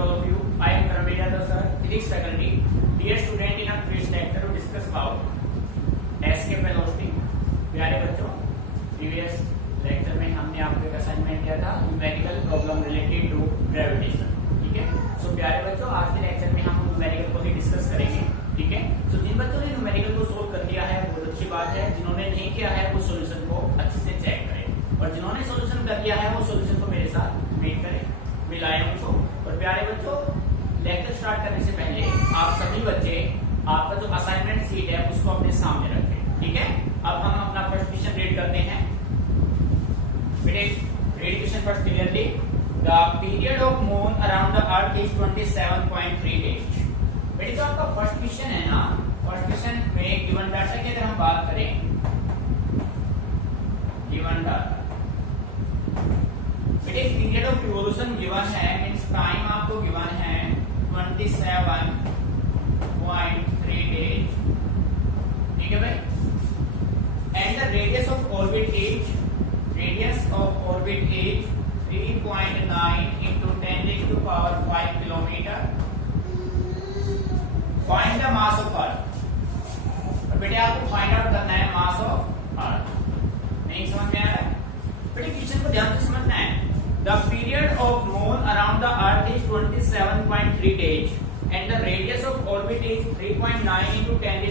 to all of you. I am Karan Yadav sir, physics faculty. Dear student, in our previous lecture we discuss about escape velocity. प्यारे बच्चों, previous lecture में हमने आपको एक assignment दिया था numerical problem related to gravitation. ठीक है. सो प्यारे बच्चों, आज के लेक्चर में हम न्यूमेरिकल को ही डिस्कस करेंगे. ठीक है. सो जिन बच्चों ने न्यूमेरिकल को सोल्व कर दिया है बहुत अच्छी बात है. जिन्होंने नहीं किया है वो सॉल्यूशन को अच्छे से चेक करें और जिन्होंने सॉल्यूशन कर दिया है वो सॉल्यूशन को मेरे साथ मीट करें, मिलाएं उनको. और प्यारे बच्चों, लेक्चर स्टार्ट करने से पहले आप सभी बच्चे आपका जो असाइनमेंट सीट है उसको अपने सामने रखें. ठीक है. अब हम अपना फर्स्ट क्वेश्चन रीड करते हैं. बेटे read question first clearly. The period of moon around the earth is 27.3 days. बेटे जो आपका फर्स्ट क्वेश्चन है ना, फर्स्ट क्वेश्चन में गिवन डाटा की अगर हम बात करें, गिवन डाटा बेटे पीरियड ऑफ रिवॉल्यूशन गिवन है, मींस टाइम आपको गिवन है 27.3 डेज. ठीक है भाई. And the radius of orbit is 3.9 into 10⁵ kilometre. Find the mass of earth. बेटे आपको फाइंड आउट करना है मास ऑफ अर्थ. नहीं समझ में आ रहा है? बेटे क्वेश्चन को ध्यान से समझना है. The period of moon around the earth is 27.3 days and the radius of orbit is 3.9 into 10⁵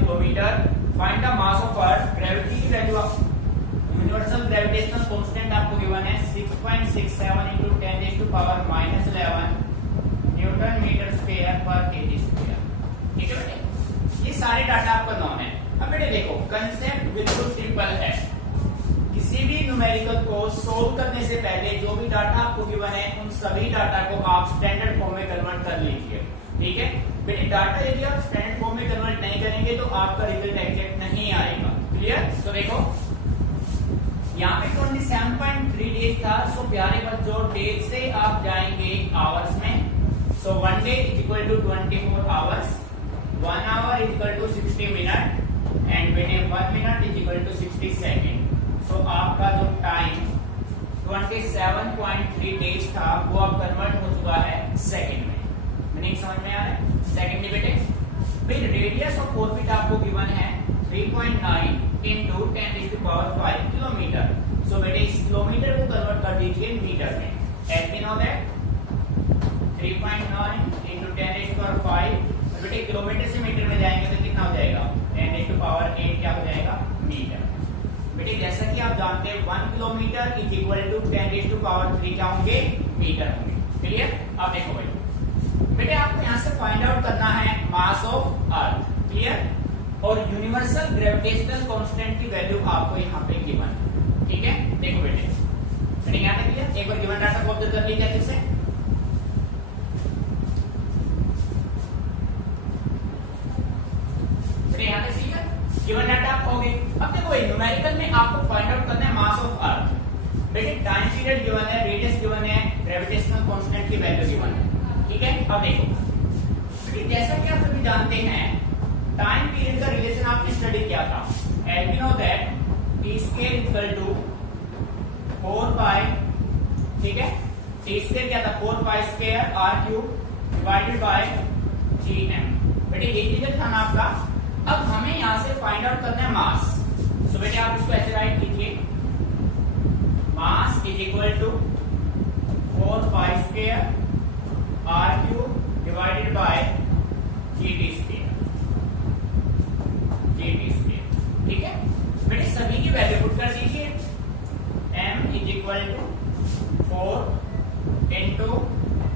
kilometer. Find the mass of earth. Gravity value of universal gravitational constant आपको given है 6.67 into 10⁻⁻11 न्यूटन मीटर स्क्वायर पर KG square. ठीक है बेटे, ये सारे data आपको non है. अब बेटे देखो, कंसेप्ट बिल्कुल सिंपल है. किसी भी न्यूमेरिकल को सोल्व करने से पहले जो भी डाटा आपको गिवन है उन सभी डाटा को आप स्टैंडर्ड फॉर्म में कन्वर्ट कर लीजिए. ठीक है बेटे. डाटा यदि आप स्टैंडर्ड फॉर्म में कन्वर्ट नहीं करेंगे तो आपका रिजल्ट एग्जैक्ट नहीं आएगा. क्लियर. तो देखो यहाँ पे 27.3 डेज था. सो प्यारे बच्चों, डेज से आप जाएंगे आवर्स में. So 1 day is equal to 24 hours, 1 hour is equal to 60 minute and बेटे 1 minute is equal to 60 second. So आपका जो टाइम 27.3 डेज था वो अब कन्वर्ट हो चुका है सेकंड में. मीनिंग समझ में आ रहा है? सेकंड में बेटे फिर रेडियस ऑफ ऑर्बिट आपको गिवन है 3.9 into 10⁵ किलोमीटर. सो बेटे इस किलोमीटर को कन्वर्ट कर दीजिए मीटर में. As we know that 3.9 into 10⁵. बेटे किलोमीटर से मीटर में जाएंगे तो कितना हो जाएगा? 10⁸ क्या हो जाएगा? मीटर. बेटे जैसा कि आप जानते हैं 1 किलोमीटर इज इक्वल टू 10⁻³ क्या होंगे? मीटर होंगे. क्लियर. अब देखो भाई, बेटे आपको यहां से फाइंड आउट करना है मास ऑफ अर्थ. क्लियर. और यूनिवर्सल ग्रेविटेशनल कांस्टेंट की वैल्यू आपको यहां पे गिवन. ठीक है. देखो बेटे, बेटे यहां पे क्लियर. एक बार गिवन डाटा को ऑब्जर्व कर लीजिए अच्छे से. बेटे यहां पे क्लियर गिवन डाटा आप होंगे. अब देखो न्यूमेरिकल में आपको फाइंड आउट करना है मास ऑफ अर्थ. बेटे टाइम पीरियड गिवन है, रेडियस गिवन है, ग्रेविटेशनल कांस्टेंट की वैल्यू गिवन है. ठीक है. अब देखो बेटे, जैसा कि आप सभी जानते हैं टाइम पीरियड का रिलेशन आपने स्टडी किया था. And we know that T square equal to 4 ठीक है. टी स्क्वायर क्या था? 4 r cube divided by gm. बेटे ये रिजल्ट था ना आपका. अब हमें यहां से फाइंड आउट करना है मास. सो बेटे आप इसको ऐसे राइट कीजिए. Mass is equal to 4 r cube divided by gt square. ठीक है बेटे, सभी की वैल्यू पुट कर दीजिए. m is equal to 4 into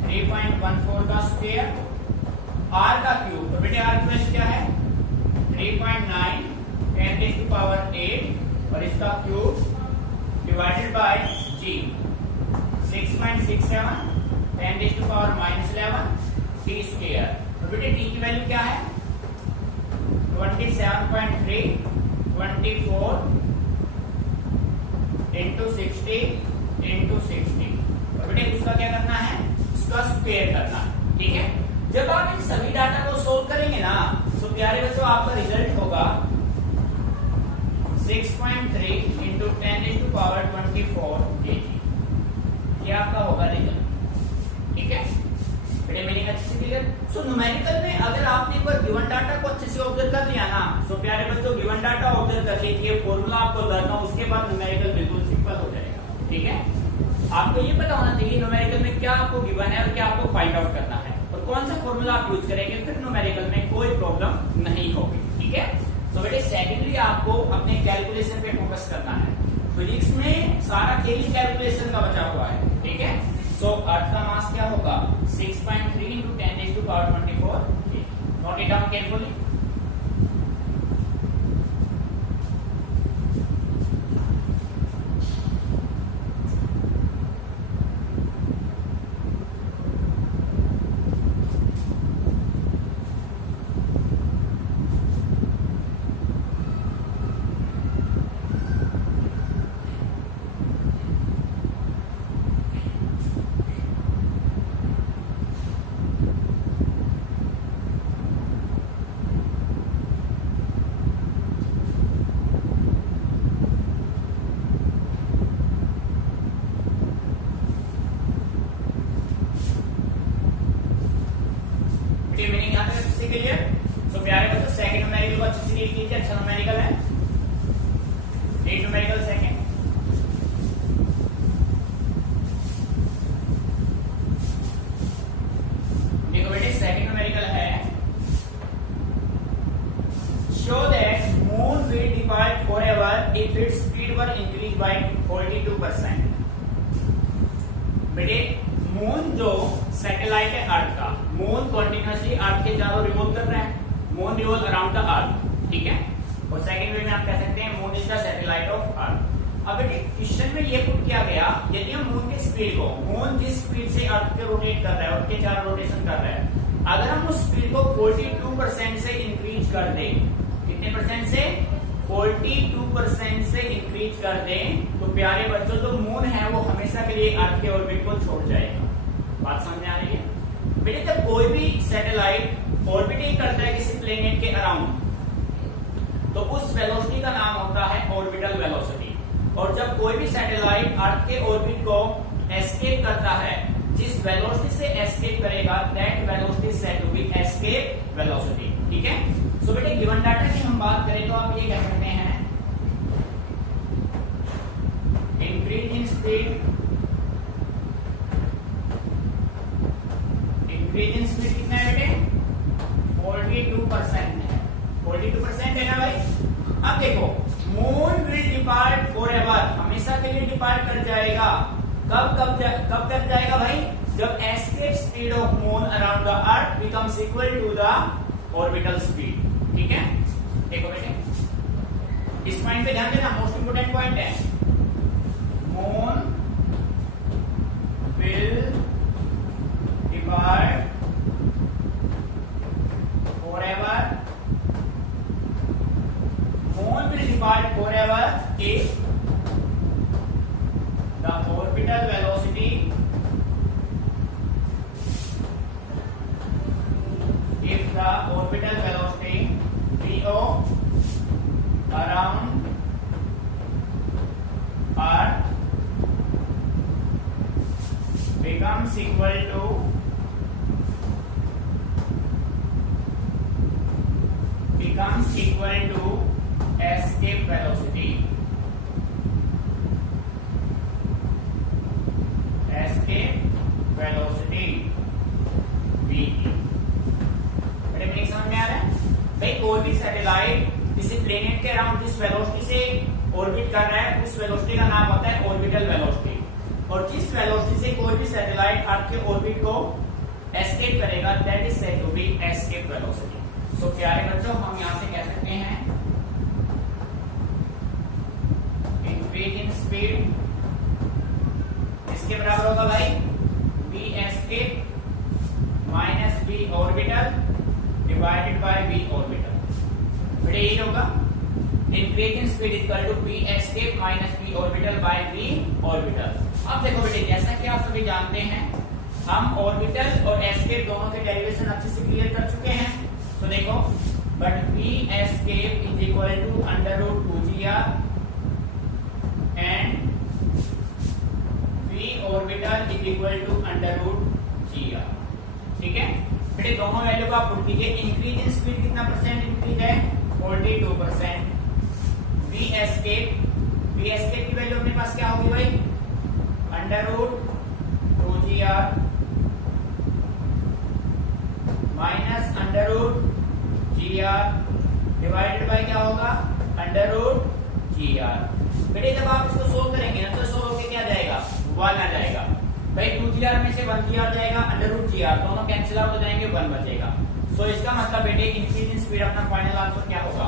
3.14 का स्क्वायर, r का क्यूब. तो बेटे r प्लस क्या है? 3.9 10⁸ और इसका cube divided bye g 6.67 10⁻⁻11 t square. तो बेटे t की वैल्यू क्या है? 27.3 24 into 60 into 60. तो बेटे उसका क्या करना है? उसका स्क्वायर करना है. ठीक है. जब आप इन सभी डाटा को सोल्व करेंगे ना, तो प्यारे बच्चों आपका रिजल्ट होगा 6.3 into 10⁻24 kg. ये आपका होगा रिजल्ट. ठीक है. प्यारे बच्चों गिवन डाटा ऑब्जर्व कर लीजिए, फॉर्मूला आपको लर्न हो, उसके बाद न्यूमेरिकल बिल्कुल सिंपल हो जाएगा। ठीक है, आपको ये पता होना चाहिए न्यूमेरिकल में क्या आपको गिवन है और क्या आपको फाइंड आउट करना है और कौन सा फॉर्मूला आप यूज करेंगे, फिर न्यूमेरिकल में कोई प्रॉब्लम नहीं होगी। ठीक है, सो बेटे सेकेंडली आपको अपने कैलकुलेशन पे फोकस करना है। फिजिक्स में सारा खेल ही कैलकुलेशन का बचा हुआ है। ठीक है, सो अर्थ का मास क्या होगा 6.3 into 10⁻²⁴। Note it down carefully. Meaning यहाँ तक किसी क्लियर? सो प्यारे बच्चों सेकंड न्यूमेरिकल को अच्छे से रीड कीजिए, अच्छा न्यूमेरिकल है, रीड न्यूमेरिकल सेकंड। देखो बेटे सेकंड न्यूमेरिकल है, show that moon will depart forever if its speed were increase by 42%। बेटे मून जो सैटेलाइट है अर्थ का, मून कंटिन्यूअसली अर्थ के चारों रिवॉल्व कर रहा है, मून रिवॉल्व अराउंड द अर्थ। ठीक है, और सेकंड वे में आप कह सकते हैं moon is the satellite of earth. अब बेटे क्वेश्चन में ये पुट किया गया, यदि हम मून के स्पीड को, मून जिस स्पीड से अर्थ के रोटेट कर रहा है, उसके चारों रोटेशन कर रहा है, अगर हम उस स्पीड को 42% से इंक्रीज कर दें, कितने परसेंट से 42% से इंक्रीज कर दें, तो प्यारे बच्चों जो मून है वो हमेशा के लिए अर्थ के ऑर्बिट को छोड़ जाएगा। बात समझ में आ रही है बेटे? जब कोई भी सैटेलाइट ऑर्बिटिंग करता है किसी प्लेनेट के अराउंड, तो उस वेलोसिटी का नाम होता है ऑर्बिटल वेलोसिटी। और जब कोई भी सैटेलाइट अर्थ के ऑर्बिट को एस्केप करता है, जिस वेलोसिटी से एस्केप करेगा that velocity is said to be escape velocity. ठीक है, सो बेटे गिवन डाटा की हम बात करें तो आप ये कह सकते हैं increase in speed, increase in speed कितना है बेटे 42% है, 42% है ना भाई। अब देखो मून विल डिपार्ट फॉरएवर, हमेशा के लिए डिपार्ट कर जाएगा। कब कर जाएगा भाई? जब escape speed of moon around the earth becomes equal to the orbital speed. ठीक है, देखो बेटे इस पॉइंट पे ध्यान देना, मोस्ट इंपोर्टेंट पॉइंट है। Moon will depart forever, moon will depart forever if the orbital velocity VO around Earth becomes equal to escape velocity, v। बड़े मीनिंग समझ में आ रहा है भाई? कोई भी सैटेलाइट किसी प्लेनेट के अराउंड जिस वेलोसिटी से ऑर्बिट कर रहा है, उस वेलोसिटी का नाम होता है ऑर्बिटल वेलोसिटी। और जिस वेलोसिटी से कोई भी सैटेलाइट अर्थ के ऑर्बिट को एस्केप करेगा that is said to be escape velocity. So प्यारे बच्चों हम यहां से कह सकते हैं इंक्रीज इन स्पीड इसके बराबर होगा भाई v escape minus v orbital divided by v orbital. बेटे ये होगा increase in speed equal to v escape minus v orbital by v orbital. अब देखो बेटे जैसा कि आप सभी जानते हैं हम ऑर्बिटल और एस्केप दोनों के डेरिवेशन अच्छे से क्लियर कर चुके हैं। तो देखो but v escape is equal to √2gr and v orbital is equal to √gr। ठीक है बेटे, दोनों वैल्यू को आप पुट कीजिए। इंक्रीज इन स्पीड कितना परसेंट इंक्रीज है 42%, 42%। वी एस्केप की वैल्यू अपने पास क्या होगी भाई, √2gr minus √gr divided by क्या होगा, √gr। बेटे जब आप इसको सोल्व करेंगे ना तो सोल्व होके क्या जाएगा, 1 आ जाएगा भाई। 2gr में से 1gr जाएगा, √gr दोनों कैंसिल आउट हो जाएंगे, 1 बचेगा। सो इसका मतलब बेटे इंक्रीज इन स्पीड अपना फाइनल आंसर क्या होगा,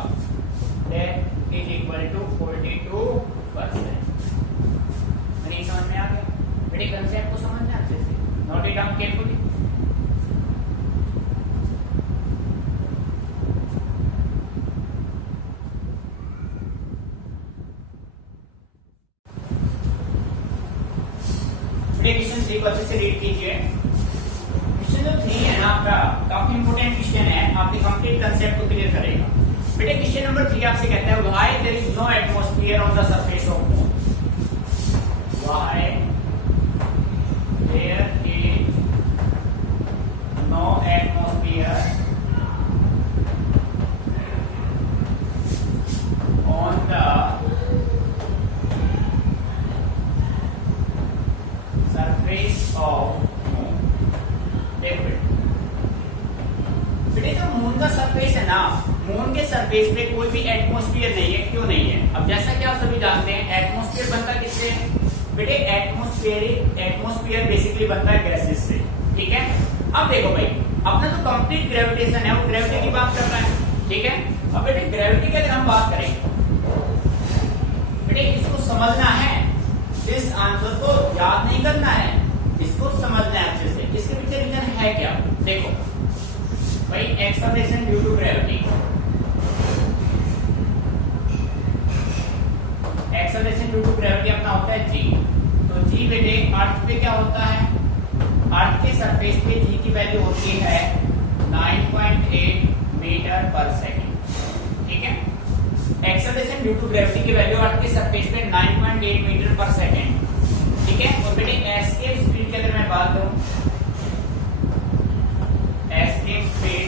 दैट इज इक्वल टू 42%। नहीं समझ में आ गया बेटे, कंसेप्ट को समझना अच्छे से, note it down carefully. Question 3 को अच्छे से रीड कीजिए। क्वेश्चन जो 3 है ना आपका, काफी इंपोर्टेंट क्वेश्चन है, आपके कंप्लीट कंसेप्ट को क्लियर करेगा। बेटे क्वेश्चन नंबर 3 आपसे कहता है why there is no atmosphere on the surface of moon. Why there is no atmosphere on the surface of moon. देखो बेटे जो मून का सरफेस है ना, मून के सरफेस पे कोई भी एटमॉस्फेयर नहीं है। क्यों नहीं है? अब जैसा कि आप सभी जानते हैं एटमॉस्फेयर बनता किससे है बेटे, एटमॉस्फेयर बेसिकली बनता है गैसेस से, ठीक है। अब देखो भाई अपना जो कंप्लीट ग्रेविटेशन है वो ग्रेविटी की बात कर रहा है, ठीक है। अब बेटे ग्रेविटी की अगर हम बात करें बेटे इसको समझना है, इस आंसर को याद नहीं करना है, इसको समझना है अच्छे से। इसके पीछे रीजन है क्या, देखो भाई acceleration due to gravity, acceleration due to gravity अपना होता है g। तो g बेटे अर्थ पे क्या होता है, अर्थ के सरफेस पे g की वैल्यू होती है 9.8 मीटर पर सेकंड, ठीक है। एक्सेलरेशन ड्यू टू ग्रेविटी की वैल्यू अर्थ के सरफेस पे 9.8 मीटर पर सेकंड, ठीक है। और बेटे एस्केप स्पीड की अगर मैं बात करूं, एस्केप स्पीड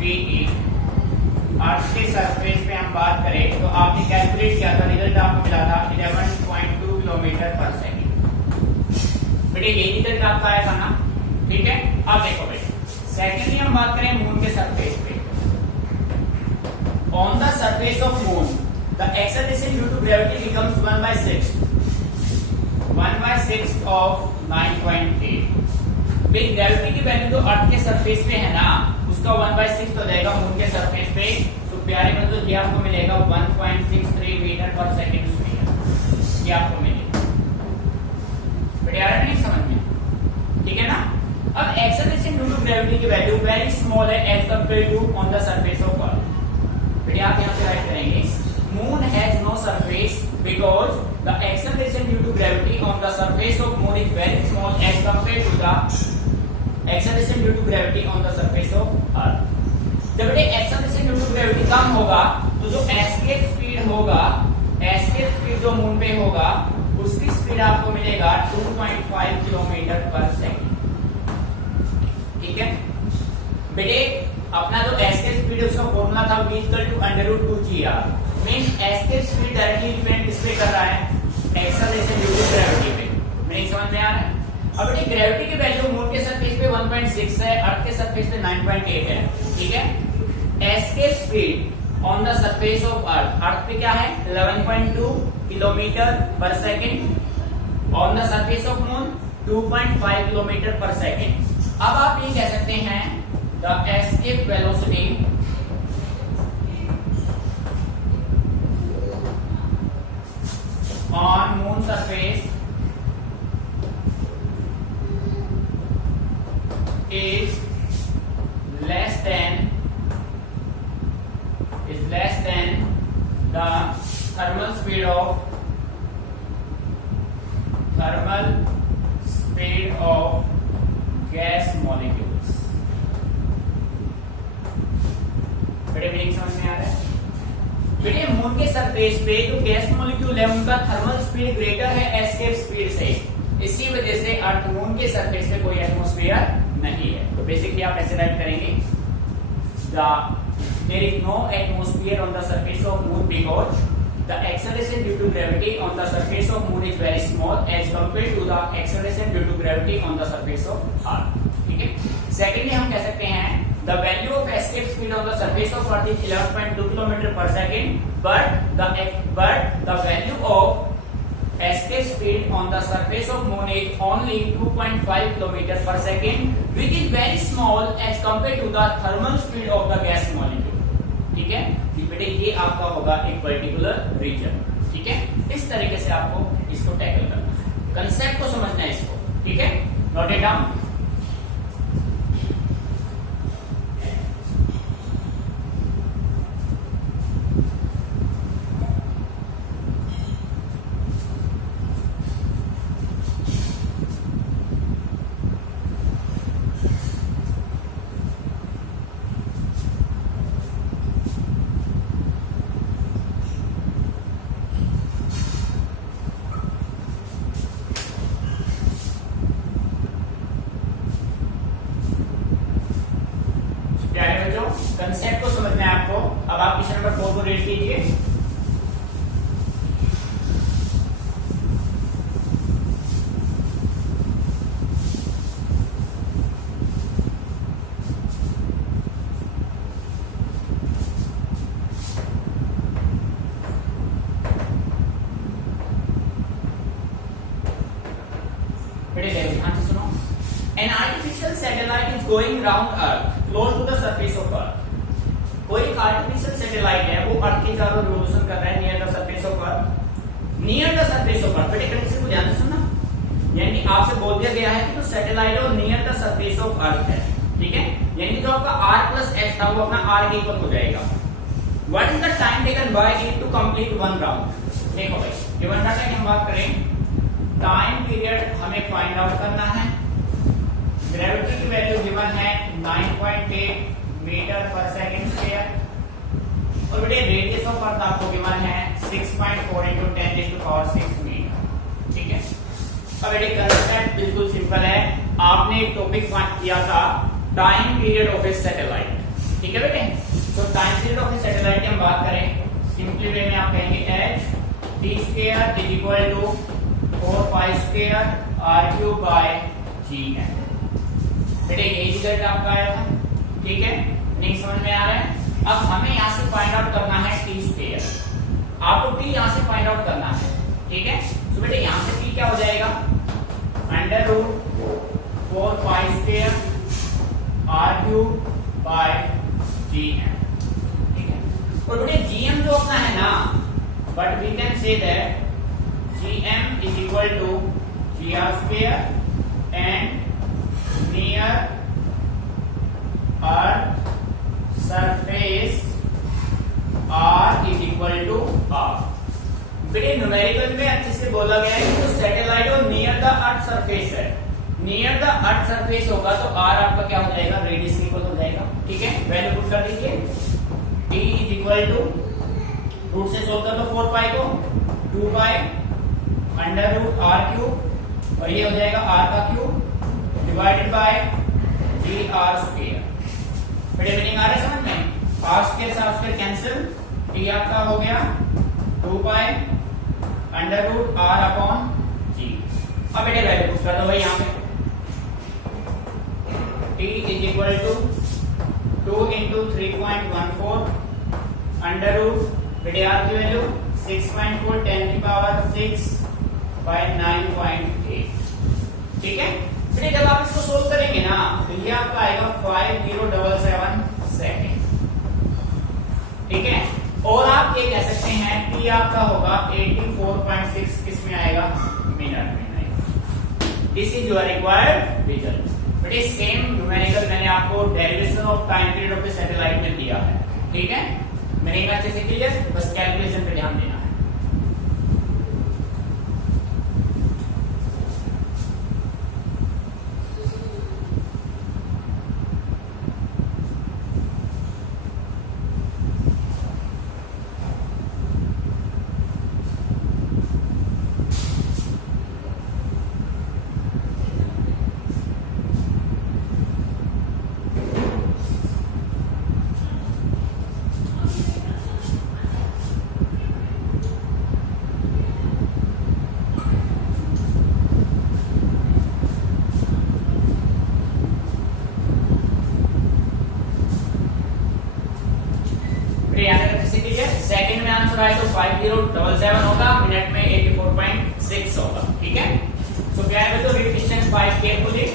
ve अर्थ के सरफेस पे हम बात करें तो आपने कैलकुलेट किया था, रिजल्ट आपको मिला था 11.2 किलोमीटर पर सेकंड। बेटे ये रिजल्ट आपका आया था ना, ठीक है। अब देखो बेटे सेकेंडली हम बात करें मून के सरफेस पे, on the surface of moon the acceleration due to gravity becomes 1/6 of 9.8। भाई ग्रेविटी की वैल्यू जो अर्थ के सरफेस पे है ना उसका 1/6 हो जाएगा मून के सरफेस पे। तो प्यारे मतलब ये आपको मिलेगा 1.63 मीटर पर सेकंड स्क्वायर, ये आपको मिलेगा। बेटे आ रहा है नहीं समझ में, ठीक है ना। अब एक्सेलरेशन ड्यू टू ग्रेविटी की वैल्यू वेरी स्मॉल है as compare to on the surface of earth. बेटे आप यहाँ पे राइट करेंगे moon has no surface because the acceleration due to gravity on the surface of moon is very small as compare to the acceleration due to gravity on the surface of earth. जब बेटे acceleration due to gravity कम होगा तो जो escape speed होगा, escape speed जो moon पे होगा उसकी स्पीड आपको मिलेगा 2.5 किलोमीटर पर सेकंड, ठीक है। बेटे अपना जो एस्केप स्पीड है उसका फॉर्मूला था v = √2gr, means escape speed directly depend किस पे कर रहा है, एक्सेलरेशन ड्यू टू ग्रेविटी पे। मेरी समझ में आ रहा है। अब बेटे ग्रेविटी की वैल्यू मून के सरफेस पे 1.6 है, अर्थ के सरफेस पे 9.8 है, ठीक है। Escape speed on the surface of अर्थ पे क्या है 11.2 किलोमीटर पर second, on the surface of moon 2.5 kilometre पर सेकंड। अब आप ये कह सकते हैं the escape velocity on moon surface is less than the thermal speed of gas molecules। बड़े मीनिंग समझ में आ रहा है। बेटे मून के सरफेस पे जो गैस मॉलिक्यूल है उनका थर्मल स्पीड ग्रेटर है एस्केप स्पीड से, इसी वजह से अर्थ मून के सरफेस पे कोई एटमॉस्फेयर नहीं है। तो बेसिकली आप ऐसे राइट करेंगे the there is no atmosphere on the surface of moon because the acceleration due to gravity on the surface of moon is very small as compared to the acceleration due to gravity on the surface of earth. ठीक है. Secondly हम कह सकते हैं the value of escape speed on the surface of earth is 11.2 km per second, but the value of escape speed on the surface of moon is only 2.5 km per second, which is very small as compared to the thermal speed of the gas molecule. ठीक है. बेटे ये आपका होगा एक particular reason. ठीक है. इस तरीके से आपको इसको टैकल करना है, कंसेप्ट को समझना है इसको. ठीक है. Note it down. कंसेप्ट को समझना है आपको. अब आप क्वेश्चन नंबर 4 को रीड कीजिए. ध्यान से सुनो. An artificial satellite is going round Earth close to the surface of Earth. कोई आर्टिफिशियल सैटेलाइट है वो अर्थ के चारों रिवॉल्यूशन कर रहा है near the surface of earth. Near the surface of earth. बेटे कंडीशन को ध्यान से सुनना. यानी कि आपसे बोल दिया गया है कि जो सैटेलाइट है वो नियर द सरफेस ऑफ अर्थ है. ठीक है. यानी जो आपका r प्लस x था वो अपना r के इक्वल हो जाएगा. What is the time taken by it to complete one round. देखो भाई गिवन डाटा की हम बात करें, टाइम पीरियड हमें फाइंड आउट करना है. ग्रेविटी की वैल्यू गिवन है 9.8 मीटर पर सेकंड स्क्वायर. और बेटे रेडियस ऑफ अर्थ आपको गिवन है 6.4 into 10⁶ मीटर. ठीक है. अब बेटे कंसेप्ट बिल्कुल सिंपल है. आपने एक टॉपिक फाइंड किया था time period of A satellite. ठीक है बेटे. तो time period of A satellite की हम बात करें सिंपली वे में आप कहेंगे h t square is equal to 4 square r³ by gm. बेटे यही रिजल्ट आपका आया था. ठीक है. नहीं समझ में आ रहा है. अब हमें यहां से फाइंड आउट करना है टी स्क्वायर. आपको टी यहां से फाइंड आउट करना है. ठीक है. तो बेटे यहां से टी क्या हो जाएगा, √4 स्क्वायर r³ बाय gm. ठीक है. और बेटे gm जो अपना है ना, but we can say that gm is equal to gr² and near earth surface r is equal to r. बेटे न्यूमेरिकल में अच्छे से बोला गया है कि जो सैटेलाइट और नियर द अर्थ सरफेस है, नियर द अर्थ सरफेस होगा तो r आपका क्या हो जाएगा, रेडियस इक्वल हो जाएगा. ठीक है. वैल्यू पुट कर दीजिए. t is equal to root से सोल्व कर लो 4 पाई को 2 बाय √r³ और ये हो जाएगा r का क्यूब डिवाइडेड बाय gr². बेटे मीनिंग आ रहा है समझ में. r² कैंसिल, t आपका हो गया 2 बाय √r/g. अब बेटे वैल्यू पुट कर दो भाई यहाँ पे. t is equal to 2 into 3.14 बेटे r की वैल्यू 6.4 10⁶ by 9.8. ठीक है. फिर जब आप इसको सोल्व करेंगे ना तो ये आपका आएगा 5077 सेकेंड. ठीक है. और आप ये कह सकते हैं टी आपका होगा 84.6 किस में आएगा, मिनट में आएगा. This is your required result. But ये सेम न्यूमेरिकल मैंने आपको derivation of time period of the satellite में दिया है. ठीक है. मेरे अच्छे से क्लियर. बस कैलकुलेशन पे ध्यान देना. हो रहा है तो 5077 होगा, मिनट में 84.6 होगा। ठीक है, तो क्या है तो रीड क्वेश्चन 5 केयरफुली।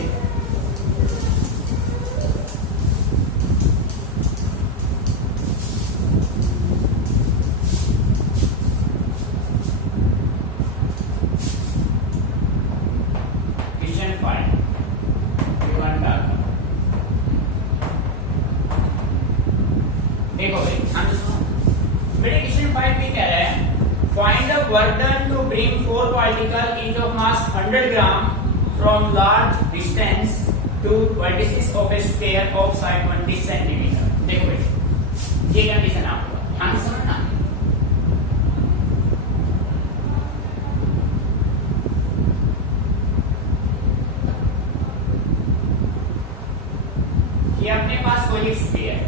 क्वेश्चन 5 देखो भाई, ध्यान से सुनो बेटे। क्वेश्चन 5 में कह रहा है find the work done to bring 4 particle in of mass 100 gram from large distance to vertices of a sphere of side 20 centimeter. देखो बेटे, ये कंडीशन आपको ध्यान से समझना। ये अपने पास कोई एक स्फीयर है,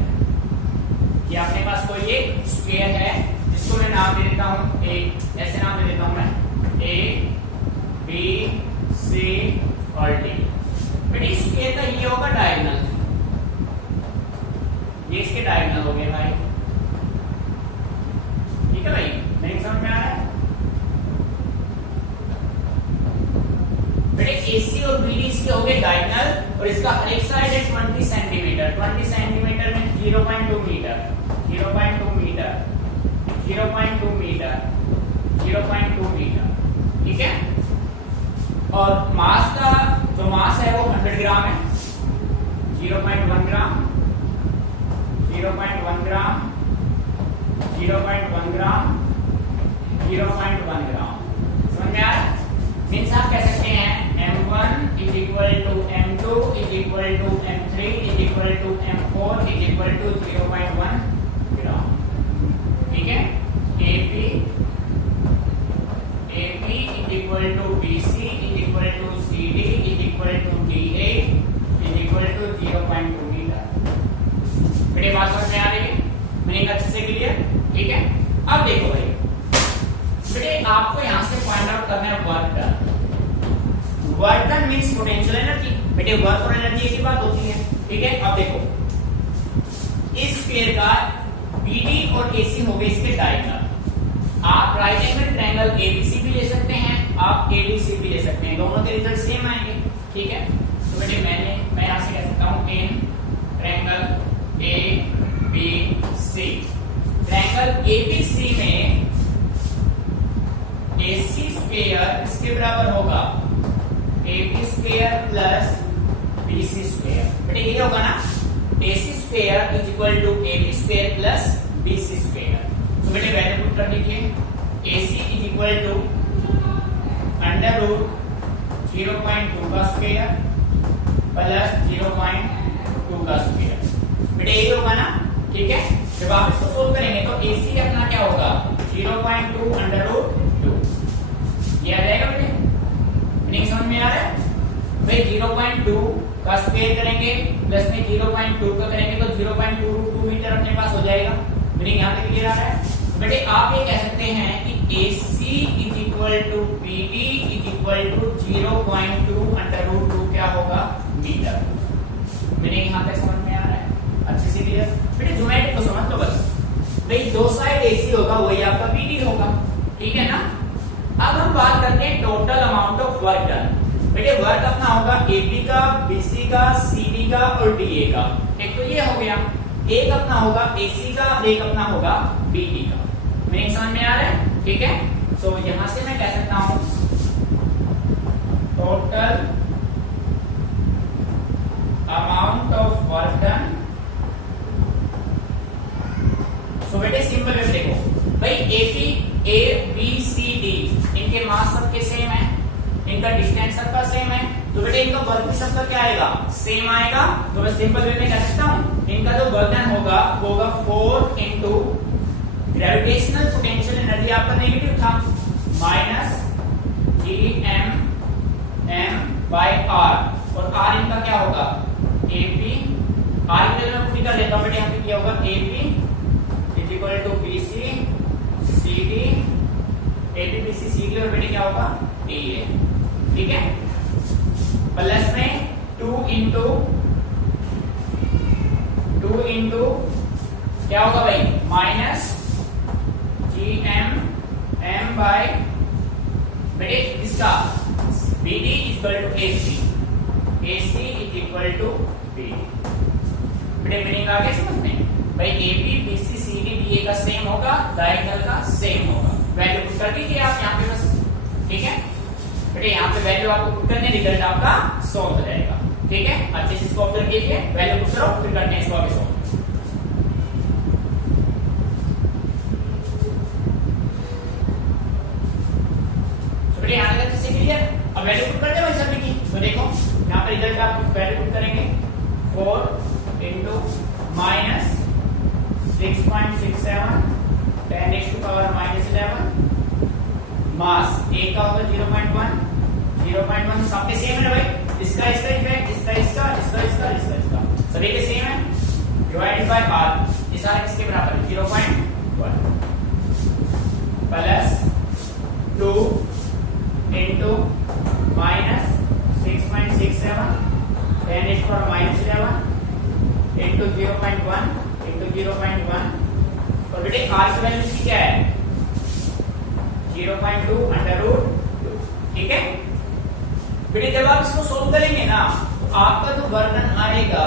ये अपने पास कोई एक स्फीयर है जिसको मैं नाम दे देता हूं ए, ऐसे नाम दे देता हूं मैं ए बी सी और डी। बेटे इस स्फीयर का ये होगा डायगोनल, ये इसके डायगोनल हो गए भाई। ठीक है भाई, मेरी समझ में आ रहा है बेटे। एसी और बीडी इसके हो गए डायगोनल और इसका हर एक साइड है 20 सेंटीमीटर। 20 सेंटीमीटर में 0.2 मीटर, 0.2 मीटर, 0.2 मीटर, 0.2 मीटर। ठीक है, और मास का जो मास है वो 100 ग्राम है। 0.1 ग्राम, 0.1 ग्राम, 0.1 ग्राम, 0.1 ग्राम। समझ में आ रहा है? मीन्स आप कह सकते हैं M1 is equal to M2 is equal to M3 is equal to M4 is equal to 0.1 gram. ठीक है, AP is equal to BC is equal to CD is equal to DA is equal to 0.2 metre. मेरी बात समझ में आ रही है? मैंने अच्छे से क्लियर? ठीक है, अब देखो भाई बेटे, आपको यहां से फाइंड आउट करना है work done. Work done means potential energy. बेटे वर्क और एनर्जी की बात होती है। ठीक है, अब देखो इस स्फीयर का BD और AC हो गए इसके डायगोनल। आप राइट एंगल ट्रायंगल ABC भी ले सकते हैं, आप ADC भी ले सकते हैं, दोनों के रिजल्ट सेम आएंगे। ठीक है, तो बेटे मैं यहां से कह सकता हूं in triangle ABC, triangle ABC में AC स्क्वायर इसके बराबर होगा AB square plus BC square. बेटे ये होगा ना, AC square is equal to AB square plus BC square. तो बेटे वैल्यू पुट कर दीजिए। AC is equal to under root 0.2 का स्क्वायर प्लस 0.2 का स्क्वायर। बेटे ये होगा ना। ठीक है, जब आप इसको सोल्व करेंगे तो AC अपना क्या होगा 0.2 अंडर रूट 2। ये आ जाएगा बेटे, मीनिंग समझ में आ रहा है भाई। 0.2 का स्क्वायर करेंगे प्लस में 0.2 का करेंगे तो 0.2 मीटर अपने पास हो जाएगा। मीनिंग यहाँ पे क्लियर आ रहा है? तो बेटे आप ये कह सकते हैं कि AC is equal to BD is equal to 0.2 under root 2 क्या होगा मीटर। मीनिंग यहाँ तक समझ में आ रहा है? अच्छे से क्लियर? बेटे ज्योमेट्री को समझ लो बस भाई। दो साइड AC होगा वही आपका BD होगा। ठीक है ना। अब हम बात करते हैं total amount of work done. बेटे वर्क अपना होगा AB का, BC का, CD का और DA का। एक तो ये हो गया, एक अपना होगा AC का और एक अपना होगा BD का। मेरे समझ में आ रहा है? ठीक है, सो यहां से मैं कह सकता हूं total amount of work done. So बेटे सिंपल वे देखो भाई, ABCD इनके मास सबके सेम है, इनका डिस्टेंस सबका सेम है, तो बेटे इनका वर्क भी सबका क्या आएगा सेम आएगा। तो मैं सिंपल वे में कह सकता हूं इनका जो वर्क डन होगा वो होगा 4 इंटू ग्रेविटेशनल पोटेंशियल एनर्जी आपका नेगेटिव था माइनस Gm/r और r इनका क्या होगा AP। r की जगह मैं पूरी कर देता हूं बेटे, यहाँ पे क्या होगा AP is equal to BC CD, AP BC CD और बेटे क्या होगा DA। ठीक है, प्लस में 2 इंटू क्या होगा भाई माइनस Gm/r m बाय बेटे इसका BD equal to AC, AC is equal to BD। बेटे मीनिंग आ गया समझ में? भाई AB BC CD DA का सेम होगा, डायगोनल का सेम होगा। वैल्यू पुट कर दीजिए आप यहाँ पे बस, ठीक है बेटे। यहाँ पे वैल्यू आपको पुट करने, रिजल्ट आपका सॉल्व हो जाएगा, ठीक है। अच्छे से इसको ऑब्जर्व कीजिए, वैल्यू पुट करो, फिर करते हैं इसको आगे सॉल्व। तो बेटे यहाँ तक किसी क्लियर? अब वैल्यू पुट कर दे भाई सभी की। तो देखो यहाँ पे रिजल्ट आप वैल्यू पुट करेंगे 4 इंटू माइनस 6.67 10⁻⁻11 मास A का होगा 0.1 सबके सेम है ना भाई। इसका इफेक्ट, इसका सभी के सेम है। डिवाइडेड बाय R, ये सारे किसके बराबर है? 0.1 plus 2 into minus 6.67 10⁻⁻11 into 0.1 into 0.1। और बेटे R की वैल्यू इसकी क्या है? 0.2 अंडर रूट 2, ठीक है बेटे। जब आप इसको सोल्व करेंगे ना तो आपका जो वर्णन आएगा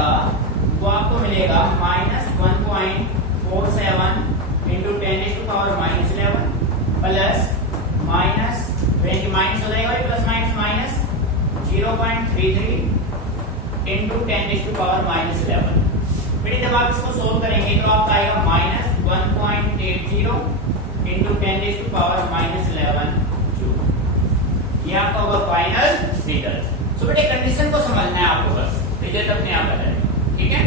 वो आपको मिलेगा -1.47 इंटू 10⁻⁻11 प्लस माइनस माइनस हो जाएगा प्लस माइनस 0.33 इंटू 10⁻⁻11। बेटे जब आप इसको सोल्व करेंगे तो आपका आएगा -1.80 इंटू 10⁻⁻11 जूल। ये आपका होगा फाइनल रिजल्ट। सो बेटे कंडीशन को समझना है आपको, बस रिजल्ट अपने आप आ जाएगा, ठीक है।